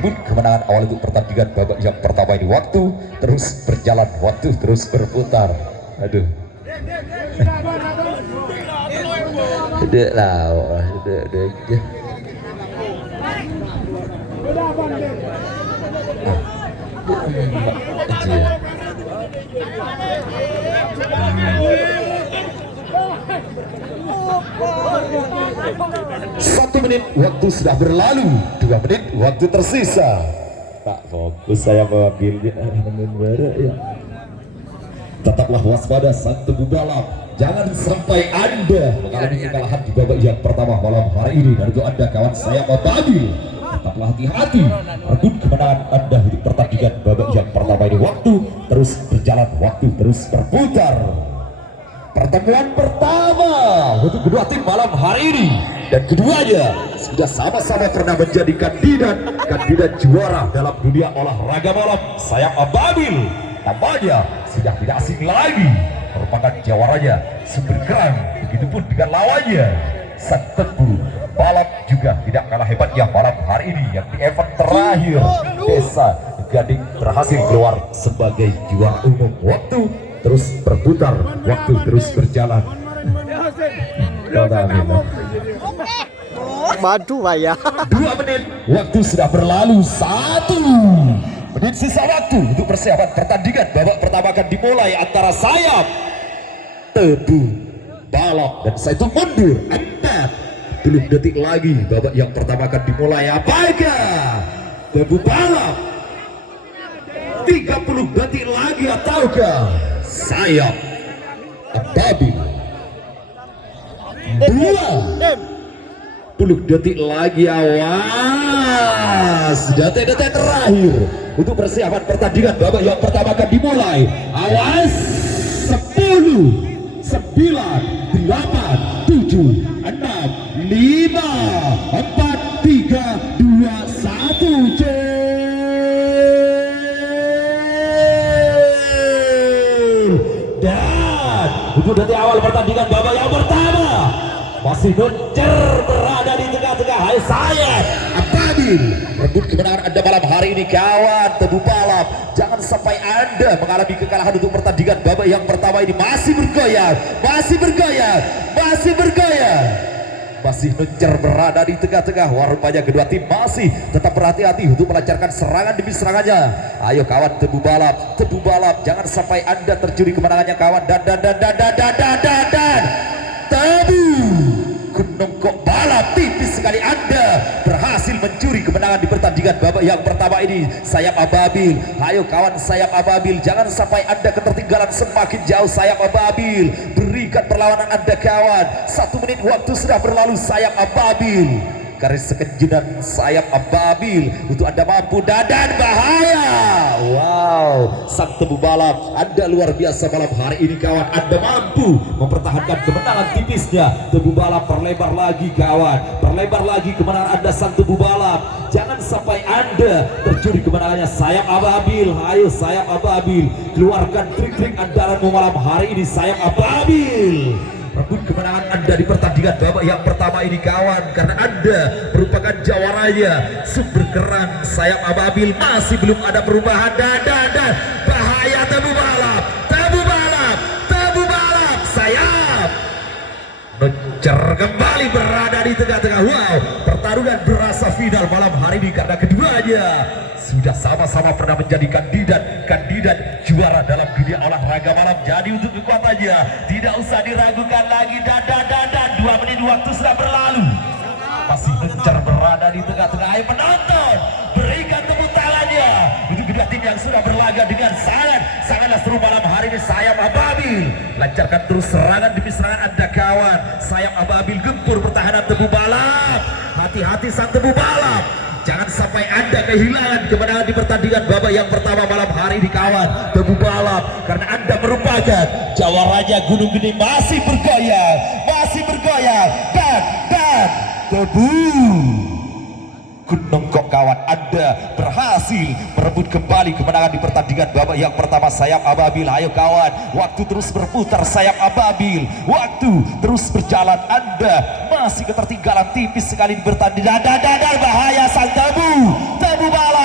merebut kemenangan awal untuk pertandingan babak yang pertama ini. Waktu terus berjalan, waktu terus berputar. Aduh. Udah lah, udah. Satu menit waktu sudah berlalu, 2 menit waktu tersisa. Tak fokus saya mengambilnya. Ya. Tetaplah waspada sang tebu balap. Jangan sampai Anda mengalami kekalahan di babak yang pertama malam hari ini. Dan untuk Anda kawan saya Babil, tetaplah hati-hati rebut kemenangan Anda untuk pertandingan babak yang pertama ini. Waktu terus berjalan, waktu terus berputar. Pertemuan pertama untuk kedua tim malam hari ini, dan keduanya sudah sama-sama pernah menjadi kandidat juara dalam dunia olahraga malam. Sayap Ababil namanya sudah tidak asing lagi, merupakan jawaranya Super Grand. Begitupun dengan lawannya sang tebu balap juga tidak kalah hebatnya malam hari ini, yang di event terakhir Desa Gading berhasil keluar sebagai juara umum. Waktu terus berputar, waktu terus berjalan. Madu ya. 2 menit waktu sudah berlalu, 1 menit sisa waktu untuk persiapan pertandingan. Babak pertama akan dimulai antara sayap tebu balap dan saya itu mundur 40 detik lagi. Babak yang pertama akan dimulai. Apakah tebu balap 30 detik lagi ataukah sayap Ababil 20 detik lagi? Awas, detik-detik terakhir untuk persiapan pertandingan babak yang pertama akan dimulai. Awas, 10 9 8 7 6 5 4 3 2 1 dan untuk detik awal pertandingan babak yang pertama masih gencar berada di tengah-tengah. Hai sayap Ababil, rebut kemenangan Anda malam hari ini kawan tebu balap. Jangan sampai Anda mengalami kekalahan untuk pertandingan babak yang pertama ini. Masih bergoyang, masih bergoyang, masih bergoyang, masih gencar berada di tengah-tengah. Wah, rupanya kedua tim masih tetap berhati-hati untuk melancarkan serangan demi serangannya. Ayo kawan tebu balap, jangan sampai Anda tercuri kemenangannya kawan. Dan tebu Gunung Kok balap, tipis sekali Anda berhasil mencuri kemenangan di pertandingan babak yang pertama ini. Sayap Ababil, ayo kawan sayap Ababil, jangan sampai Anda ketertinggalan semakin jauh. Sayap Ababil, berikan perlawanan Anda kawan. 1 menit waktu sudah berlalu. Sayap Ababil, garis sekejinan sayap Ababil untuk Anda mampu dan bahaya. Wow, sang tebu balap Anda luar biasa malam hari ini kawan. Anda mampu mempertahankan kemenangan tipisnya. Tebu balap perlebar lagi kawan, perlebar lagi kemenangan Anda sang tebu balap. Jangan sampai Anda tercuri kemenangannya sayap Ababil. Ayo sayap Ababil, keluarkan trik-trik andalanmu malam hari ini sayap Ababil. Rebut kemenangan Anda di pertandingan babak yang pertama ini kawan, karena Anda merupakan jawaranya. Super Keren sayap Ababil masih belum ada perubahan. Dan bahaya tebu balap, sayap mencer kembali berada di tengah-tengah. Wow, pertarungan berasa final malam hari ini karena keduanya sudah sama-sama pernah menjadi kandidat juara dalam dunia olahraga malam. Jadi untuk kekuatannya tidak usah diragukan lagi. Dan 2 menit waktu sudah berlalu, masih gencar berada di tengah-tengah. Ayo penonton, berikan tepuk tangannya untuk kedua tim yang sudah berlaga dengan sangatlah seru malam hari ini. Sayap Ababil, lancarkan terus serangan demi serangan Anda kawan. Sayap Ababil gempur pertahanan tebu balap. Hati-hati sang tebu balap, jangan sampai Anda kehilangan kemenangan di pertandingan babak yang pertama malam hari ini kawan tebu balap, karena Anda merupakan jawaranya. Gunung Gede masih bergoyang, dan tebu Gunung Kok kawan, Anda berhasil merebut kembali kemenangan di pertandingan babak yang pertama. Sayap Ababil, ayo kawan, waktu terus berputar. Sayap Ababil, waktu terus berjalan. Anda masih ketertinggalan tipis sekali di pertandingan. Dan bahaya sang tebu balap.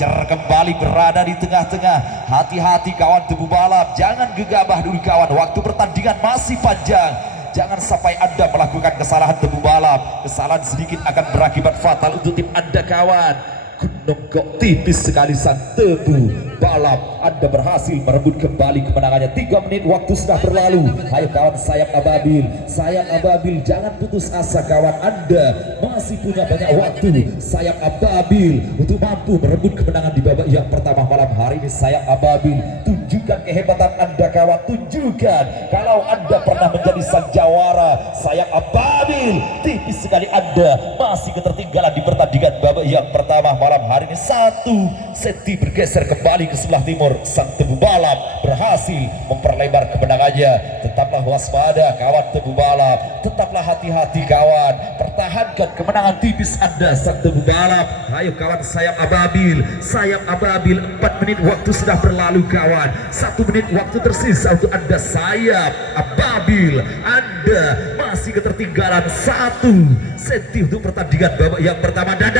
lancar kembali berada di tengah-tengah. Hati-hati kawan tebu balap, jangan gegabah dulu kawan, waktu pertandingan masih panjang. Jangan sampai Anda melakukan kesalahan tebu balap. Kesalahan sedikit akan berakibat fatal untuk tim Anda kawan. Nonggok tipis sekali sang tebu balap. Anda berhasil merebut kembali kemenangannya. 3 menit waktu sudah berlalu. Ayo kawan sayap ababil, sayap ababil, jangan putus asa kawan. Anda masih punya banyak waktu. Sayap ababil untuk mampu merebut kemenangan di babak yang pertama malam hari ini. Sayap ababil, tunjukkan kehebatan Anda kawan. Tunjukkan kalau Anda pernah menjadi sang jawara. Sayap ababil, tipis sekali Anda masih ketertinggalan di pertandingan babak yang pertama malam hari ini. 1 senti bergeser kembali ke sebelah timur. Sang tebu balap berhasil memperlebar kemenangannya. Tetaplah waspada kawan tebu balap, tetaplah hati-hati kawan, pertahankan kemenangan tipis Anda sang tebu balap. Ayo kawan sayap ababil, sayap ababil. 4 menit waktu sudah berlalu kawan, 1 menit waktu tersisa untuk Anda sayap ababil. Anda masih ketertinggalan 1 senti untuk pertandingan babak yang pertama. Dan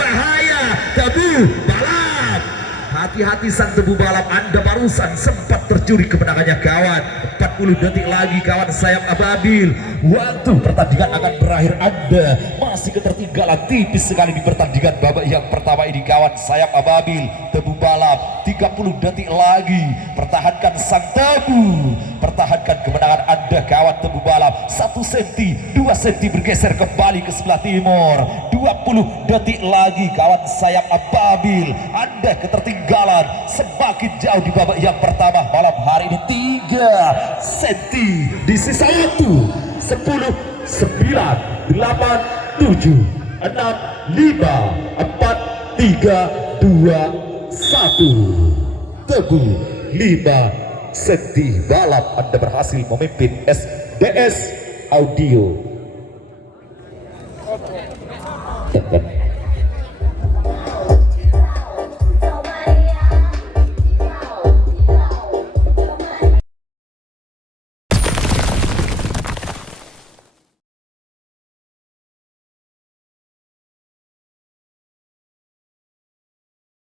bahaya tebu balap, hati-hati sang tebu balap. Anda barusan sempat tercuri kemenangannya kawan. 40 detik lagi kawan sayap ababil, waktu pertandingan akan berakhir. Anda masih ketertinggalan tipis sekali di pertandingan babak yang pertama ini kawan sayap ababil. Tebu balap 30 detik lagi, pertahankan sang tebu, pertahankan kemenangan Anda kawan tebu balap. 1 senti, 2 senti bergeser kembali ke sebelah timur. 20 detik lagi kawan sayap ababil. Anda ketertinggalan semakin jauh di babak yang pertama malam hari ini. 3 senti di sisa waktu. 10, 9, 8, 7, 6, 5, 4, 3, 2, 1. Tebu 5 senti balap. Anda berhasil memimpin SDS Audio.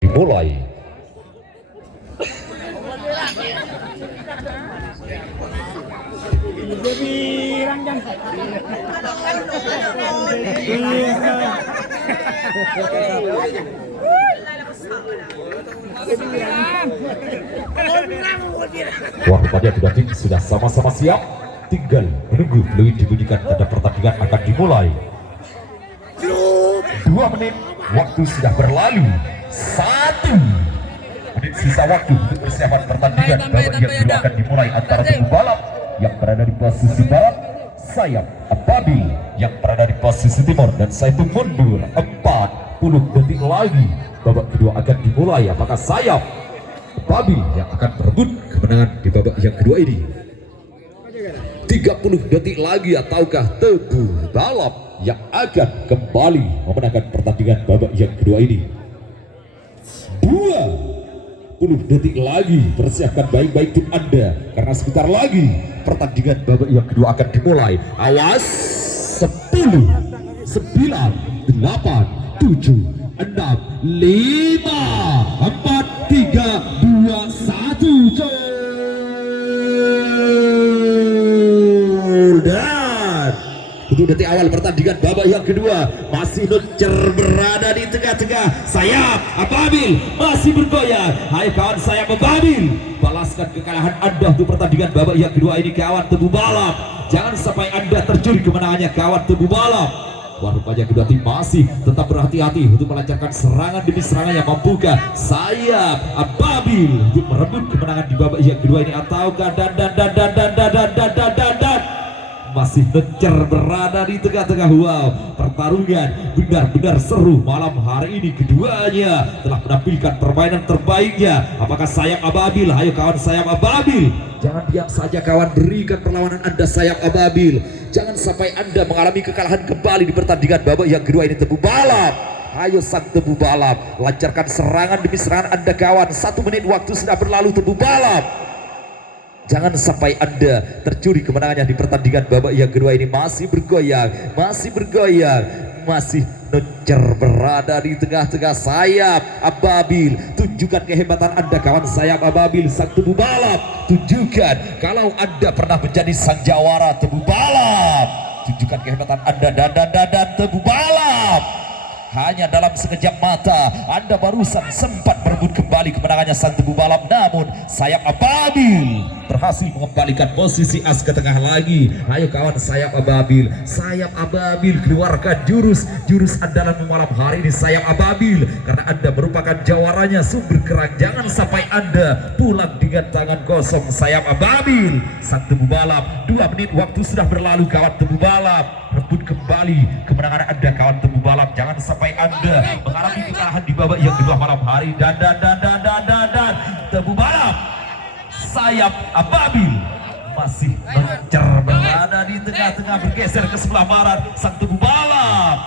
Dimulai. Wah, rupanya kedua tim sudah sama-sama siap, tinggal menunggu peluit dibunyikan pada pertandingan akan dimulai. 2 menit waktu sudah berlalu. 1 menit sisa waktu untuk persiapan pertandingan babak yang kedua akan dimulai antara tim balap yang berada di posisi barat, sayap ababil yang berada di posisi timur, dan saya itu mundur. 40 detik lagi babak kedua akan dimulai. Apakah sayap ababil yang akan berebut kemenangan di babak yang kedua ini? 30 detik lagi ataukah tebu balap yang akan kembali memenangkan pertandingan babak yang kedua ini? 20 detik lagi, persiapkan baik-baik tim Anda karena sebentar lagi pertandingan babak yang kedua akan dimulai. Awas. 10, 9, 8, 7, 6, 5, 4, 3, 2, 1. Dan itu detik awal pertandingan babak yang kedua. Masih Nuncer berada di tengah-tengah. Sayap ababil masih bergoyang. Ayo kawan sayap ababil, balaskan kekalahan Anda untuk pertandingan babak yang kedua ini kawan tebu balap. Jangan sampai Anda tercuri kemenangannya kawan tebu balap. Wah, rupanya kedua tim masih tetap berhati-hati untuk melancarkan serangan demi serangan yang mampukah sayap ababil untuk merebut kemenangan di babak yang kedua ini ataukah dan masih Nuncer berada di tengah-tengah. Wow, pertarungan benar-benar seru malam hari ini. Keduanya telah menampilkan permainan terbaiknya. Apakah sayap ababil? Ayo kawan sayap ababil, jangan diam saja kawan, berikan perlawanan Anda sayap ababil. Jangan sampai Anda mengalami kekalahan kembali di pertandingan babak yang kedua ini tebu balap. Ayo sang tebu balap, lancarkan serangan demi serangan Anda kawan. 1 menit waktu sudah berlalu tebu balap. Jangan sampai Anda tercuri kemenangannya di pertandingan babak yang kedua ini. Masih bergoyang, masih bergoyang, masih Nuncer berada di tengah-tengah sayap Ababil. Tunjukkan kehebatan Anda kawan sayap Ababil. Sang tebu balap, tunjukkan kalau Anda pernah menjadi sang jawara tebu balap. Tunjukkan kehebatan Anda dan tebu balap. Hanya dalam sekejap mata Anda barusan sempat merebut kembali kemenangannya sang tebu balap, namun sayap Ababil berhasil mengembalikan posisi as ke tengah lagi. Ayo kawan sayap Ababil, sayap Ababil keluarkan jurus andalan malam hari ini sayap Ababil, karena Anda merupakan jawaranya sumber kerang. Jangan sampai Anda pulang dengan tangan kosong sayap Ababil. Sang tebu balap, 2 menit waktu sudah berlalu kawan tebu balap, rebut kembali kemenangan Anda kawan tebu balap. Jangan sampai Anda mengalami kekalahan di babak yang kedua malam hari. Dan tebu balap sayap Ababil masih mencer berada di tengah-tengah, bergeser ke sebelah barat sang tebu balap.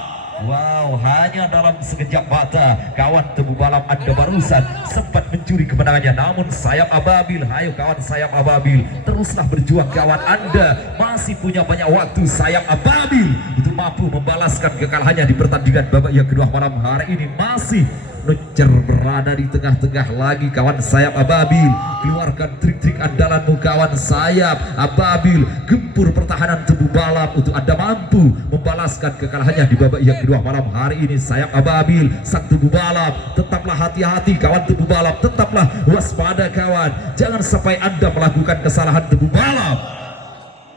Wow, hanya dalam sekejap mata kawan tebu balap Anda barusan sempat mencuri kemenangannya, namun sayap Ababil, ayo kawan sayap Ababil, teruslah berjuang kawan. Anda masih punya banyak waktu. Sayap Ababil itu mampu membalaskan kekalahannya di pertandingan babak yang kedua malam hari ini. Masih Nuncer berada di tengah-tengah lagi kawan sayap Ababil. Keluarkan trik-trik andalanmu kawan sayap Ababil. Gempur pertahanan tebu balap untuk Anda mampu membalaskan kekalahannya di babak yang kedua malam hari ini. Sayap Ababil, sang tebu balap, tetaplah hati-hati kawan tebu balap, tetaplah waspada kawan. Jangan sampai Anda melakukan kesalahan tebu balap.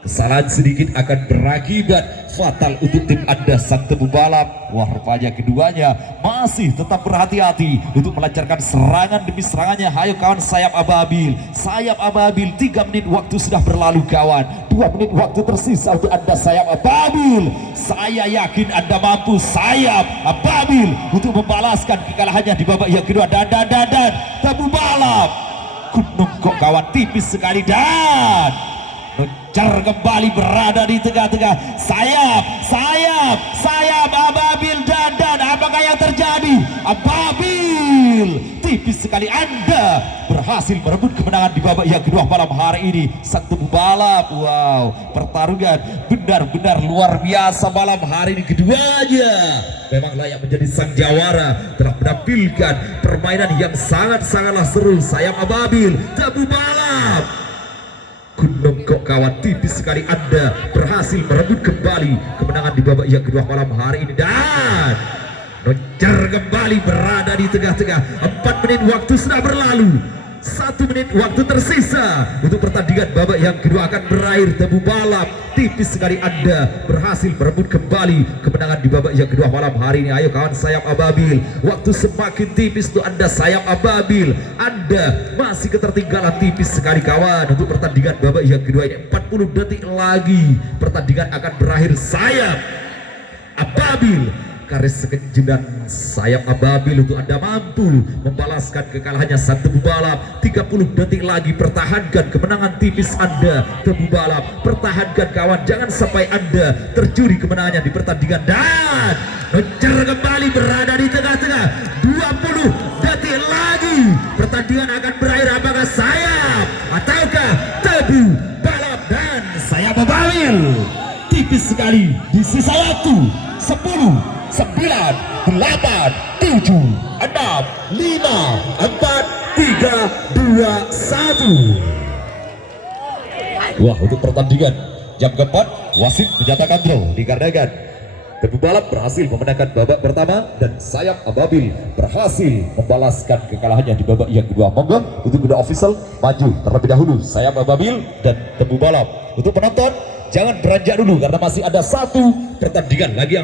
Kesalahan sedikit akan berakibat fatal untuk tim Anda sang tebu balap. Wah, rupanya keduanya masih tetap berhati-hati untuk melancarkan serangan demi serangannya. Ayo kawan sayap Ababil, sayap Ababil, 3 menit waktu sudah berlalu kawan, 2 menit waktu tersisa untuk Anda sayap Ababil. Saya yakin Anda mampu sayap Ababil untuk membalaskan kekalahannya di babak yang kedua. Dan tebu balap Gunung kok kawan tipis sekali, dan Nuncer kembali berada di tengah-tengah sayap Ababil. Dan apakah yang terjadi? Ababil tipis sekali, Anda berhasil merebut kemenangan di babak yang kedua malam hari ini. Sang tebu balap, wow, pertarungan benar-benar luar biasa malam hari ini. Keduanya memang layak menjadi sang jawara, telah menampilkan permainan yang sangat-sangatlah seru. Sayap Ababil, tebu balap Gunung kok kawan tipis sekali, Anda berhasil merebut kembali kemenangan di babak yang kedua malam hari ini. Dan Nuncer kembali berada di tengah-tengah. 4 menit waktu sudah berlalu, 1 menit waktu tersisa untuk pertandingan babak yang kedua akan berakhir. Tebu balap tipis sekali, Anda berhasil merebut kembali kemenangan di babak yang kedua malam hari ini. Ayo kawan sayap Ababil, waktu semakin tipis untuk Anda sayap Ababil. Anda masih ketertinggalan tipis sekali kawan untuk pertandingan babak yang kedua ini. 40 detik lagi pertandingan akan berakhir. Sayap Ababil, garis sekejap sayap Ababil untuk Anda mampu membalaskan kekalahannya sang tebu balap. 30 detik lagi, pertahankan kemenangan tipis Anda tebu balap, pertahankan kawan, jangan sampai Anda tercuri kemenangannya di pertandingan. Dan Nuncer kembali berada di tengah-tengah, 20 detik lagi pertandingan akan berakhir. Apakah sayap ataukah tebu balap? Dan sayap Ababil tipis sekali di sisa waktu 10, 9, 8, 7, 6, 5, 4, 3, 2, 1. Wah, untuk pertandingan jam keempat wasit menyatakan draw dikarenakan tebu balap berhasil memenangkan babak pertama dan sayap Ababil berhasil membalaskan kekalahannya di babak yang kedua. Monggo untuk kuda official maju terlebih dahulu sayap Ababil dan tebu balap. Untuk penonton jangan beranjak dulu karena masih ada 1 pertandingan lagi yang